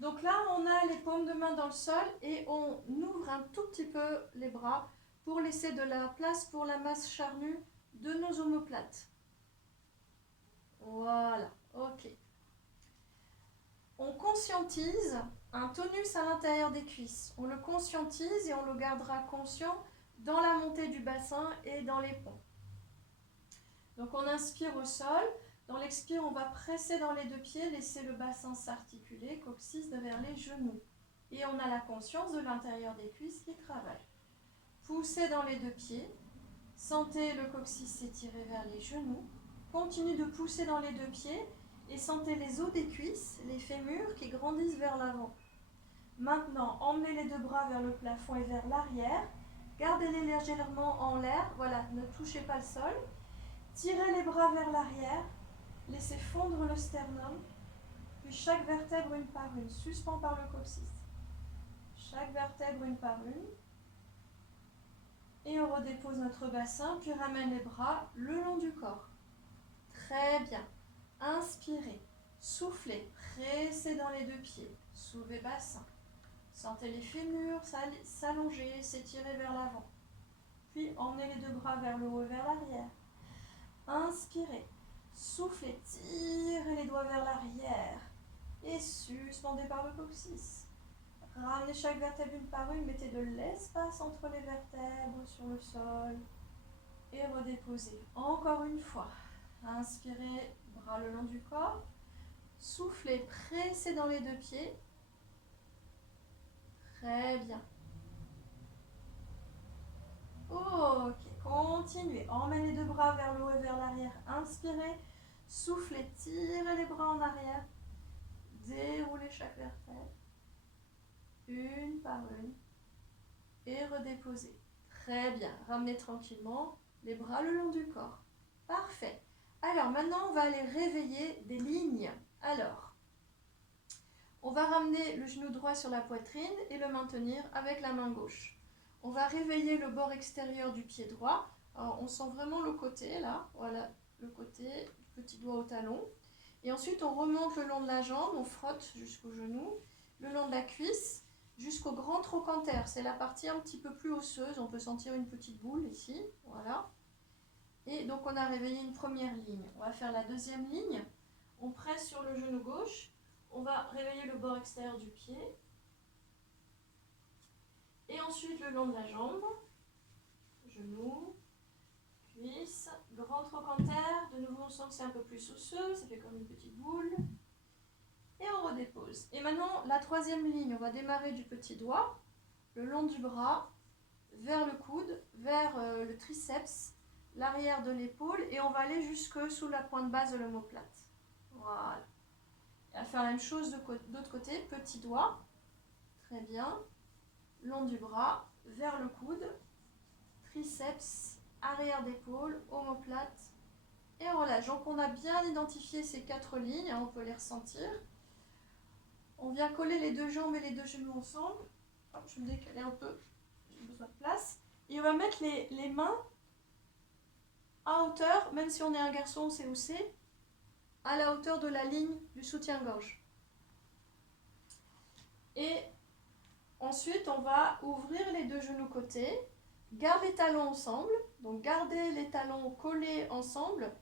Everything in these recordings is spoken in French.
Donc là, on a les paumes de main dans le sol et on ouvre un tout petit peu les bras pour laisser de la place pour la masse charnue de nos omoplates. Voilà, ok. On conscientise un tonus à l'intérieur des cuisses. On le conscientise et on le gardera conscient dans la montée du bassin et dans les ponts. Donc on inspire au sol. Dans l'expire, on va presser dans les deux pieds, laisser le bassin s'articuler, coccyx vers les genoux. Et on a la conscience de l'intérieur des cuisses qui travaille. Poussez dans les deux pieds. Sentez le coccyx s'étirer vers les genoux. Continuez de pousser dans les deux pieds et sentez les os des cuisses, les fémurs qui grandissent vers l'avant. Maintenant, emmenez les deux bras vers le plafond et vers l'arrière. Gardez-les légèrement en l'air. Voilà, ne touchez pas le sol. Tirez les bras vers l'arrière. Laissez fondre le sternum. Puis chaque vertèbre une par une. Suspend par le coccyx. Chaque vertèbre une par une. Et on redépose notre bassin, puis ramène les bras le long du corps. Très bien. Inspirez. Soufflez. Pressez dans les deux pieds. Soulevez bassin. Sentez les fémurs s'allonger, s'étirer vers l'avant. Puis emmenez les deux bras vers le haut et vers l'arrière. Inspirez. Soufflez. Tirez les doigts vers l'arrière. Et suspendez par le coccyx. Ramenez chaque vertèbre une par une. Mettez de l'espace entre les vertèbres sur le sol. Et redéposez. Encore une fois. Inspirez, bras le long du corps. Soufflez, pressez dans les deux pieds. Très bien. Ok, continuez. Emmenez les deux bras vers le haut et vers l'arrière. Inspirez, soufflez, tirez les bras en arrière. Déroulez chaque vertèbre. Une par une. Et redéposez. Très bien. Ramenez tranquillement les bras le long du corps. Parfait. Alors maintenant, on va aller réveiller des lignes. Alors, on va ramener le genou droit sur la poitrine et le maintenir avec la main gauche. On va réveiller le bord extérieur du pied droit. Alors, on sent vraiment le côté, là. Voilà, le côté, du petit doigt au talon. Et ensuite, on remonte le long de la jambe, on frotte jusqu'au genou, le long de la cuisse, jusqu'au grand trochanter. C'est la partie un petit peu plus osseuse. On peut sentir une petite boule ici. Voilà. Et donc, on a réveillé une première ligne. On va faire la deuxième ligne. On presse sur le genou gauche. On va réveiller le bord extérieur du pied. Et ensuite, le long de la jambe. Genou, cuisse, grand trochanter. De nouveau, on sent que c'est un peu plus osseux. Ça fait comme une petite boule. Et on redépose. Et maintenant, la troisième ligne. On va démarrer du petit doigt, le long du bras, vers le coude, vers le triceps, l'arrière de l'épaule. Et on va aller jusque sous la pointe basse de l'omoplate. Voilà. Et à faire la même chose de l'autre côté. Petit doigt. Très bien. Long du bras, vers le coude, triceps, arrière d'épaule, omoplate et relâche. Donc on a bien identifié ces quatre lignes, on peut les ressentir. On vient coller les deux jambes et les deux genoux ensemble. Hop, je vais me décaler un peu, j'ai besoin de place. Et on va mettre les mains à hauteur, même si on est un garçon, on sait où c'est, à la hauteur de la ligne du soutien-gorge. Et ensuite, on va ouvrir les deux genoux côtés, garder les talons ensemble, donc garder les talons collés ensemble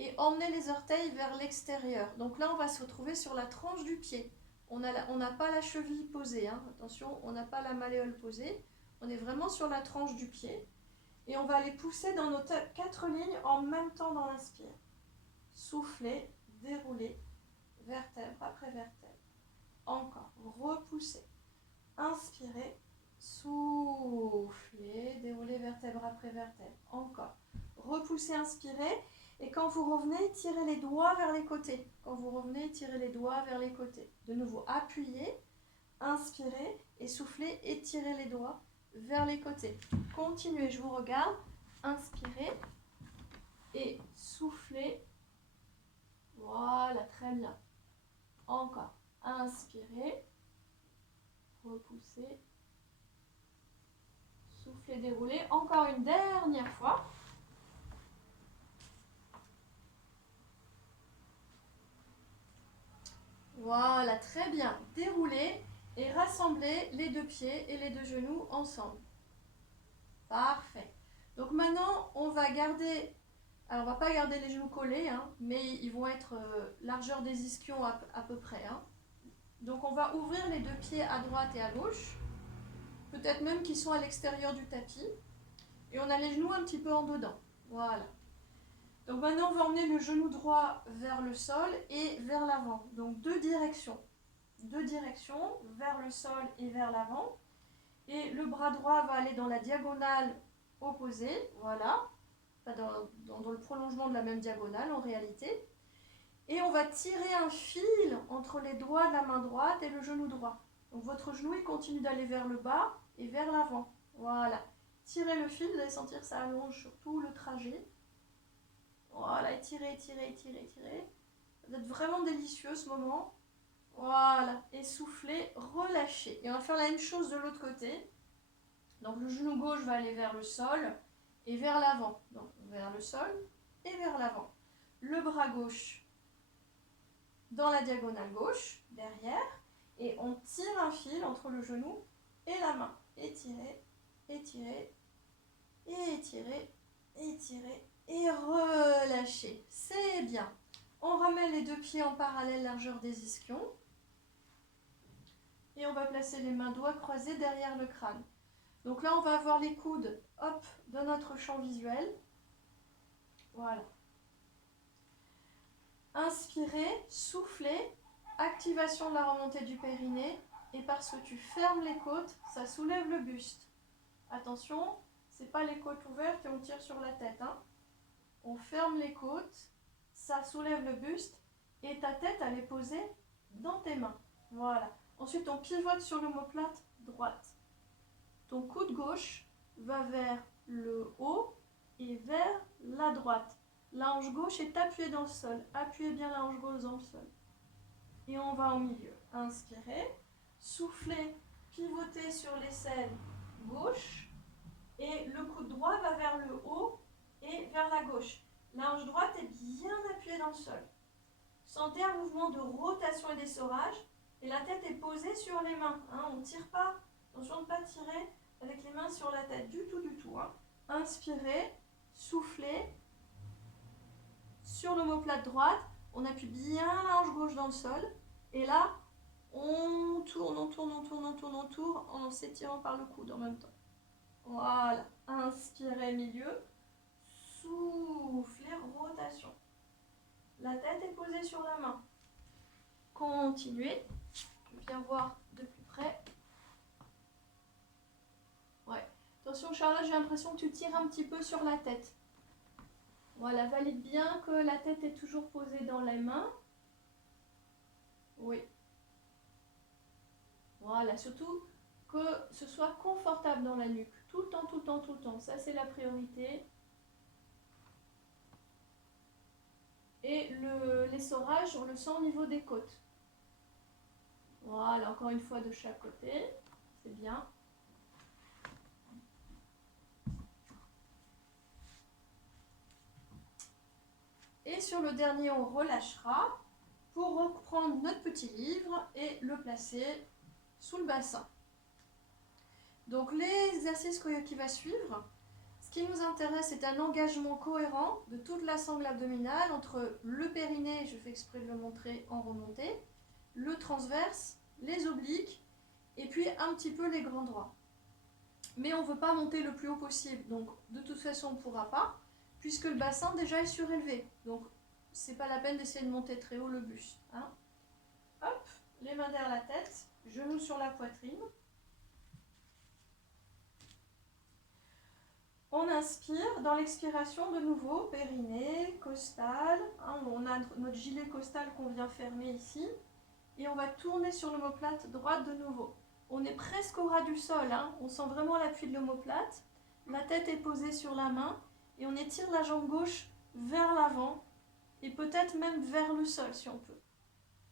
et emmener les orteils vers l'extérieur. Donc là, on va se retrouver sur la tranche du pied. On n'a pas la cheville posée, hein. Attention, on n'a pas la malléole posée. On est vraiment sur la tranche du pied. Et on va les pousser dans nos quatre lignes en même temps dans l'inspire. Souffler, dérouler, vertèbre après vertèbre. Encore, repousser. Inspirez, soufflez, déroulez vertèbre après vertèbre. Encore. Repoussez, inspirez. Et quand vous revenez, tirez les doigts vers les côtés. Quand vous revenez, tirez les doigts vers les côtés. De nouveau, appuyez, inspirez et soufflez, étirez les doigts vers les côtés. Continuez, je vous regarde. Inspirez et soufflez. Voilà, très bien. Encore. Inspirez. Repoussez. Soufflez, déroulez. Encore une dernière fois. Voilà, très bien. Déroulez et rassemblez les deux pieds et les deux genoux ensemble. Parfait. Donc maintenant, on va garder... Alors, on va pas garder les genoux collés, hein, mais ils vont être largeur des ischions à peu près. Hein. Donc, on va ouvrir les deux pieds à droite et à gauche. Peut-être même qu'ils sont à l'extérieur du tapis. Et on a les genoux un petit peu en dedans. Voilà. Donc maintenant, on va emmener le genou droit vers le sol et vers l'avant. Donc deux directions. Deux directions, vers le sol et vers l'avant. Et le bras droit va aller dans la diagonale opposée. Voilà. Dans le prolongement de la même diagonale en réalité. Et on va tirer un fil entre les doigts de la main droite et le genou droit. Donc votre genou, il continue d'aller vers le bas et vers l'avant. Voilà. Tirez le fil, vous allez sentir que ça allonge sur tout le trajet. Voilà, étirez, étirez, étirez, étirez. Ça va être vraiment délicieux ce moment. Voilà, et soufflez, relâchez. Et on va faire la même chose de l'autre côté. Donc le genou gauche va aller vers le sol et vers l'avant. Donc vers le sol et vers l'avant. Le bras gauche dans la diagonale gauche, derrière. Et on tire un fil entre le genou et la main. Étirez, étirez, et étirez, étirez, et relâchez. C'est bien. On ramène les deux pieds en parallèle, largeur des ischions. Et on va placer les mains doigts croisés derrière le crâne. Donc là, on va avoir les coudes, hop, dans notre champ visuel. Voilà. Inspirez, soufflez, activation de la remontée du périnée. Et parce que tu fermes les côtes, ça soulève le buste. Attention, c'est pas les côtes ouvertes et on tire sur la tête. Hein. On ferme les côtes, ça soulève le buste et ta tête, elle est posée dans tes mains. Voilà. Ensuite, on pivote sur l'omoplate droite. Ton coude gauche va vers le haut et vers la droite. La hanche gauche est appuyée dans le sol. Appuyez bien la hanche gauche dans le sol. Et on va au milieu. Inspirez, soufflez, pivotez sur l'aisselle gauche. Et le coude droit va vers le haut et vers la gauche. La hanche droite est bien appuyée dans le sol. Sentez un mouvement de rotation et d'essorage. Et la tête est posée sur les mains. Hein. On ne tire pas. Attention de ne pas tirer avec les mains sur la tête. Du tout, du tout. Hein. Inspirez, soufflez. Sur l'omoplate droite, on appuie bien la hanche gauche dans le sol. Et là, on tourne, on tourne, on tourne, on tourne, on tourne en s'étirant par le coude en même temps. Voilà. Inspirez milieu. Soufflez, rotation. La tête est posée sur la main. Continuez. Je viens voir de plus près. Ouais. Attention Charlotte, j'ai l'impression que tu tires un petit peu sur la tête. Voilà, valide bien que la tête est toujours posée dans les mains. Oui. Voilà, surtout que ce soit confortable dans la nuque. Tout le temps, tout le temps, tout le temps. Ça, c'est la priorité. Et l'essorage, on le sent au niveau des côtes. Voilà, encore une fois de chaque côté. C'est bien. Et sur le dernier, on relâchera pour reprendre notre petit livre et le placer sous le bassin. Donc l'exercice qui va suivre, ce qui nous intéresse, c'est un engagement cohérent de toute la sangle abdominale entre le périnée, je fais exprès de le montrer en remontée, le transverse, les obliques et puis un petit peu les grands droits. Mais on ne veut pas monter le plus haut possible, donc de toute façon on ne pourra pas, puisque le bassin déjà est surélevé. Donc c'est pas la peine d'essayer de monter très haut le buste. Hein. Hop, les mains derrière la tête, genoux sur la poitrine. On inspire, dans l'expiration de nouveau, périnée, costal. Hein, on a notre gilet costal qu'on vient fermer ici. Et on va tourner sur l'omoplate droite de nouveau. On est presque au ras du sol, hein. On sent vraiment l'appui de l'omoplate. La tête est posée sur la main et on étire la jambe gauche vers l'avant et peut-être même vers le sol si on peut.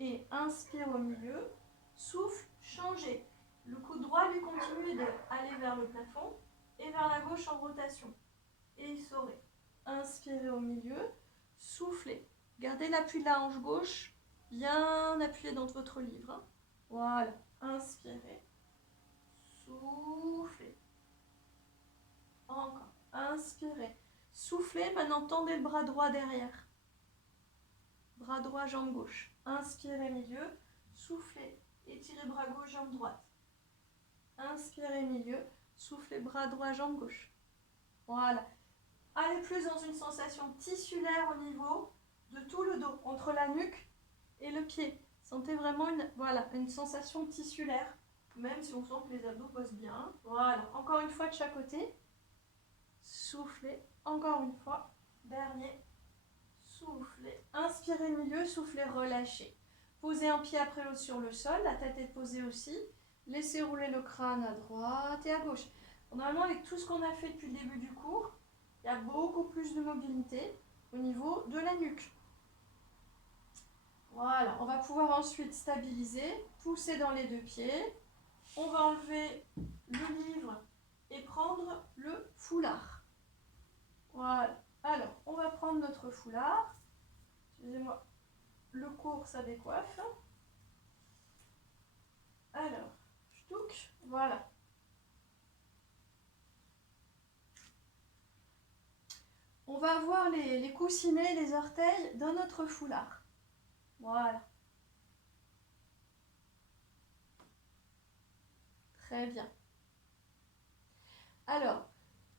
Et inspire au milieu, souffle, changez. Le coude droit lui continue d'aller vers le plafond et vers la gauche en rotation. Et essorez. Inspirez au milieu, soufflez. Gardez l'appui de la hanche gauche bien appuyé dans votre livre. Hein. Voilà, inspirez, soufflez. Encore, inspirez, soufflez. Maintenant, tendez le bras droit derrière. Bras droit, jambe gauche. Inspirez milieu, soufflez, étirez bras gauche, jambe droite. Inspirez milieu, soufflez bras droit, jambe gauche. Voilà. Allez plus dans une sensation tissulaire au niveau de tout le dos, entre la nuque et le pied. Sentez vraiment une sensation tissulaire, même si on sent que les abdos bossent bien. Voilà. Encore une fois de chaque côté. Soufflez. Encore une fois. Dernier. Soufflez. Inspirez milieu, soufflez, relâchez. Posez un pied après l'autre sur le sol, la tête est posée aussi. Laissez rouler le crâne à droite et à gauche. Normalement, avec tout ce qu'on a fait depuis le début du cours, il y a beaucoup plus de mobilité au niveau de la nuque. Voilà, on va pouvoir ensuite stabiliser, pousser dans les deux pieds. On va enlever le livre et prendre le foulard. Voilà. Alors, on va prendre notre foulard. Excusez-moi, le cours, ça décoiffe. Alors, ch'touk, voilà. On va avoir les coussinets, les orteils dans notre foulard. Voilà. Très bien. Alors,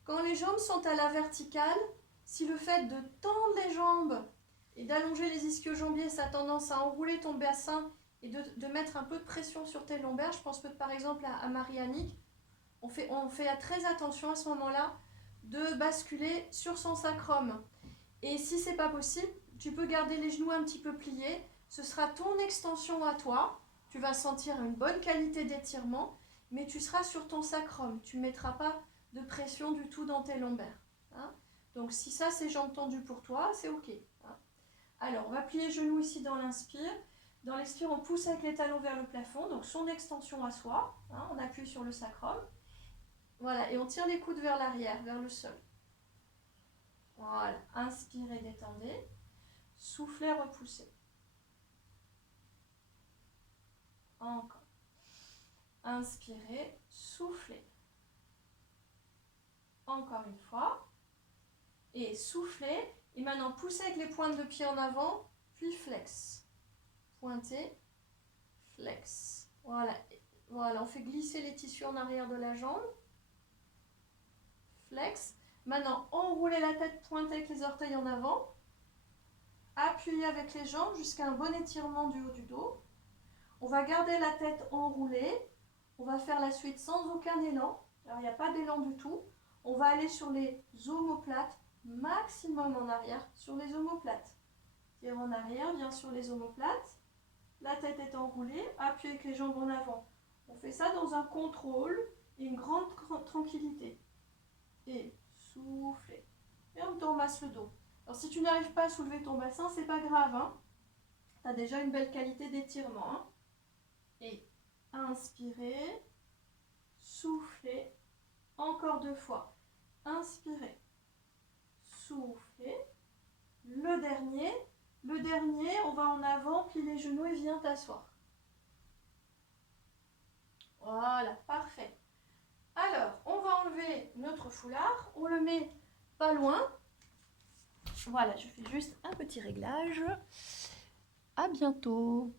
quand les jambes sont à la verticale, si le fait de tendre les jambes et d'allonger les ischio-jambiers, ça a tendance à enrouler ton bassin et de mettre un peu de pression sur tes lombaires, je pense par exemple à Marie-Annick, on fait très attention à ce moment-là de basculer sur son sacrum. Et si c'est pas possible, tu peux garder les genoux un petit peu pliés, ce sera ton extension à toi, tu vas sentir une bonne qualité d'étirement, mais tu seras sur ton sacrum, tu ne mettras pas de pression du tout dans tes lombaires. Hein. Donc si ça c'est jambes tendues pour toi, c'est ok. Hein. Alors on va plier les genoux ici dans l'inspire. Dans l'expire, on pousse avec les talons vers le plafond, donc son extension à soi. Hein, on appuie sur le sacrum. Voilà, et on tire les coudes vers l'arrière, vers le sol. Voilà, inspirez, détendez. Soufflez, repoussez. Encore. Inspirez, soufflez. Encore une fois. Et soufflez. Et maintenant, poussez avec les pointes de pied en avant, puis flex. Pointez, flex. Voilà. Voilà, on fait glisser les tissus en arrière de la jambe. Flex. Maintenant, enroulez la tête, pointez avec les orteils en avant. Appuyez avec les jambes jusqu'à un bon étirement du haut du dos. On va garder la tête enroulée. On va faire la suite sans aucun élan. Alors, il n'y a pas d'élan du tout. On va aller sur les omoplates, maximum en arrière, sur les omoplates. Tire en arrière, viens sur les omoplates. La tête est enroulée, appuyez avec les jambes en avant. On fait ça dans un contrôle et une grande tranquillité. Et soufflez. Et on t'emmasse le dos. Alors si tu n'arrives pas à soulever ton bassin, c'est pas grave. Hein. Tu as déjà une belle qualité d'étirement. Hein. Et inspirez, soufflez, encore 2 fois. Inspirez, soufflez. Le dernier, on va en avant, plie les genoux et viens t'asseoir. Voilà, parfait. Alors, on va enlever notre foulard, on le met pas loin. Voilà, je fais juste un petit réglage. À bientôt.